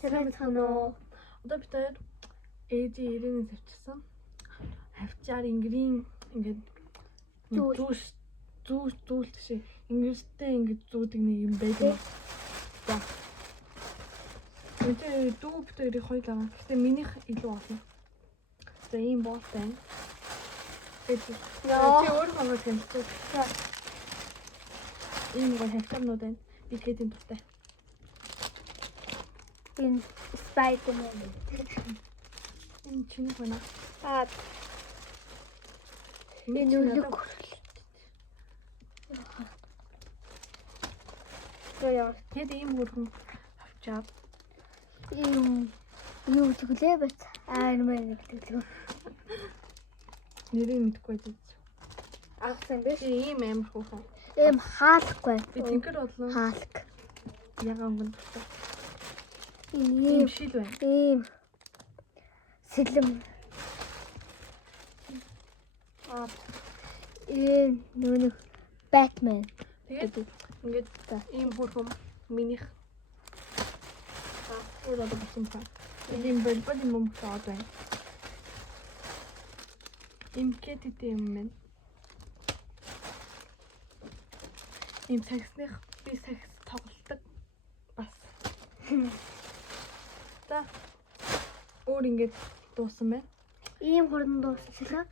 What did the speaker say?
Сайн. Одоо бид хоёр ээжийн ирээнээс авчихсан. Авчаар ингэрийн ингээд зүүс шиг ингэртэй ингэж зүүдэг нэг юм байдаг. За. Өчигдөр дүү бид хоёрыг хоёул аваа. Гэхдээ минийх илүү олон. За ийм боол байна. Чи өөр гонгод хэмждэг. Ийм гол хавтарнууд байна. Би Кэдийн дуртай. Энэ Spider-Man. Энэ чинь байна. Энэ үлэг. Яа, Тэд ийм хөргөн авчаад ийм юу гэвэл бат Iron-Man гэдэг. нэрийг мэдэхгүй байж. Авсан биш. Ийм амар хөөрхөн. Ийм хаалхгүй. Би тэнкэр боллоо. Хаалк. Ягаан гэн дуртай. Ийм шил байна. Ийм сэлэм. Нүүн Batman. Тэгээд ингээд ийм хөрхөн минийх. Өөр одоо болсон ба. Ийм болбол юм болоод байна. Ийм Кэдтэй юм байна. Ийм сагсных би сагс тоглолдог бас. За. Өөр ингээд дуусан байна. Ийм хурдан дуусчихлаа.